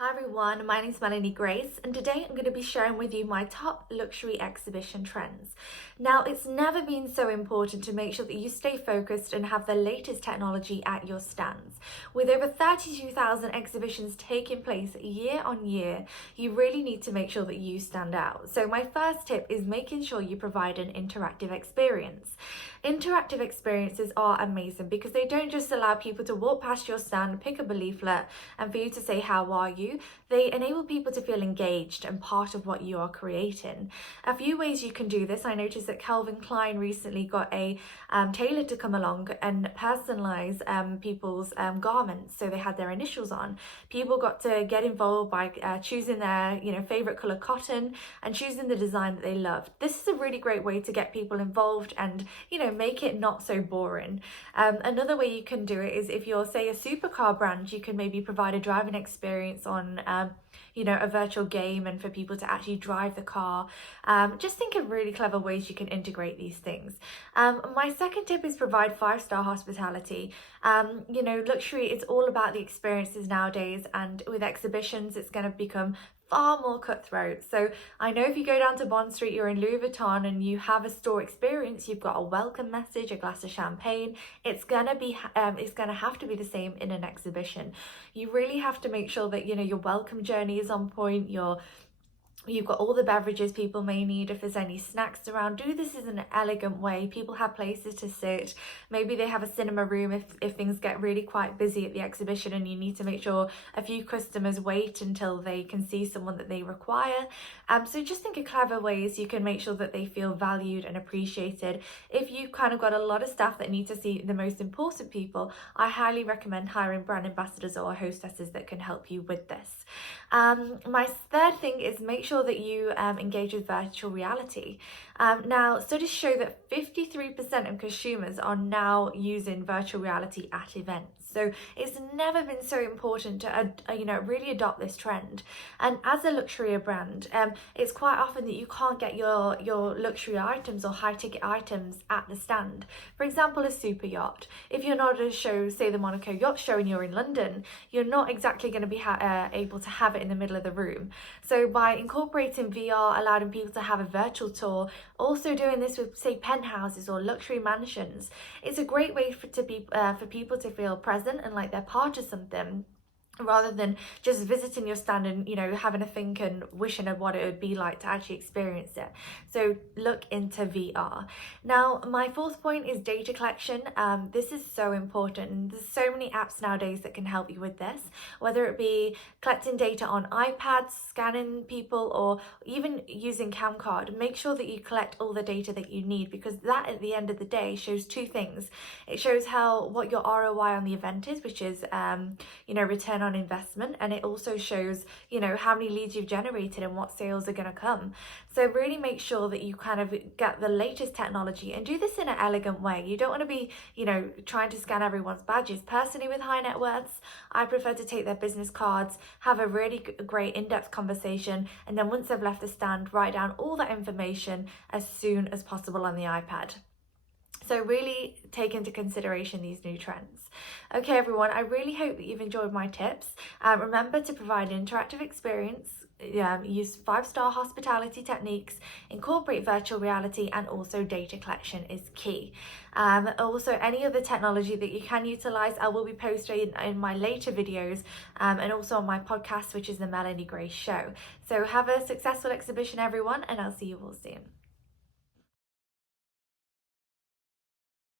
Hi everyone, my name is Melanie Grace, and today I'm going to be sharing with you my top luxury exhibition trends. Now, it's never been so important to make sure that you stay focused and have the latest technology at your stands. With over 32,000 exhibitions taking place year on year, you really need to make sure that you stand out. So my first tip is making sure you provide an interactive experience. Interactive experiences are amazing because they don't just allow people to walk past your stand, pick up a leaflet, and for you to say, "How are you?" They enable people to feel engaged and part of what you are creating. A few ways you can do this. I noticed that Calvin Klein recently got a tailor to come along and personalize people's garments, so they had their initials on. People got to get involved by choosing their favorite color cotton and choosing the design that they loved. This is a really great way to get people involved and make it not so boring. Another way you can do it is if you're, say, a supercar brand, you can maybe provide a driving experience on a virtual game and for people to actually drive the car. Just think of really clever ways you can integrate these things. My second tip is provide 5-star hospitality. Luxury, it's all about the experiences nowadays, and with exhibitions it's going to become far more cutthroat. So I know if you go down to Bond Street, you're in Louis Vuitton and you have a store experience, you've got a welcome message, a glass of champagne. It's gonna have to be the same in an exhibition. You really have to make sure that your welcome journey is on point. You've got all the beverages people may need. If there's any snacks around, do this in an elegant way. People have places to sit. Maybe they have a cinema room if things get really quite busy at the exhibition and you need to make sure a few customers wait until they can see someone that they require. So just think of clever ways you can make sure that they feel valued and appreciated. If you've kind of got a lot of staff that need to see the most important people, I highly recommend hiring brand ambassadors or hostesses that can help you with this. My third thing is make sure that you engage with virtual reality. Now, studies show that 53% of consumers are now using virtual reality at events. So it's never been so important to really adopt this trend. And as a luxury brand, it's quite often that you can't get your luxury items or high ticket items at the stand. For example, a super yacht. If you're not at a show, say the Monaco Yacht Show, and you're in London, you're not exactly going to be able to have it in the middle of the room. So by incorporating VR, allowing people to have a virtual tour, also doing this with, say, penthouses or luxury mansions, it's a great way for people to feel present and like they're part of something, rather than just visiting your stand and having a think and wishing of what it would be like to actually experience it. So look into VR. Now, my fourth point is data collection. This is so important, and there's so many apps nowadays that can help you with this, whether it be collecting data on iPads, scanning people, or even using Camcard. Make sure that you collect all the data that you need, because that at the end of the day shows two things. It shows what your ROI on the event is, which is return on investment, and it also shows how many leads you've generated and what sales are going to come. So really make sure that you kind of get the latest technology and do this in an elegant way. You don't want to be trying to scan everyone's badges. Personally, with high net worths, I prefer to take their business cards, have a really great in-depth conversation, and then once they've left the stand, write down all that information as soon as possible on the iPad. So really take into consideration these new trends. Okay, everyone, I really hope that you've enjoyed my tips. Remember to provide an interactive experience, use 5-star hospitality techniques, incorporate virtual reality, and also data collection is key. Also, any other technology that you can utilize, I will be posting in my later videos, and also on my podcast, which is the Melanie Grace Show. So have a successful exhibition, everyone, and I'll see you all soon.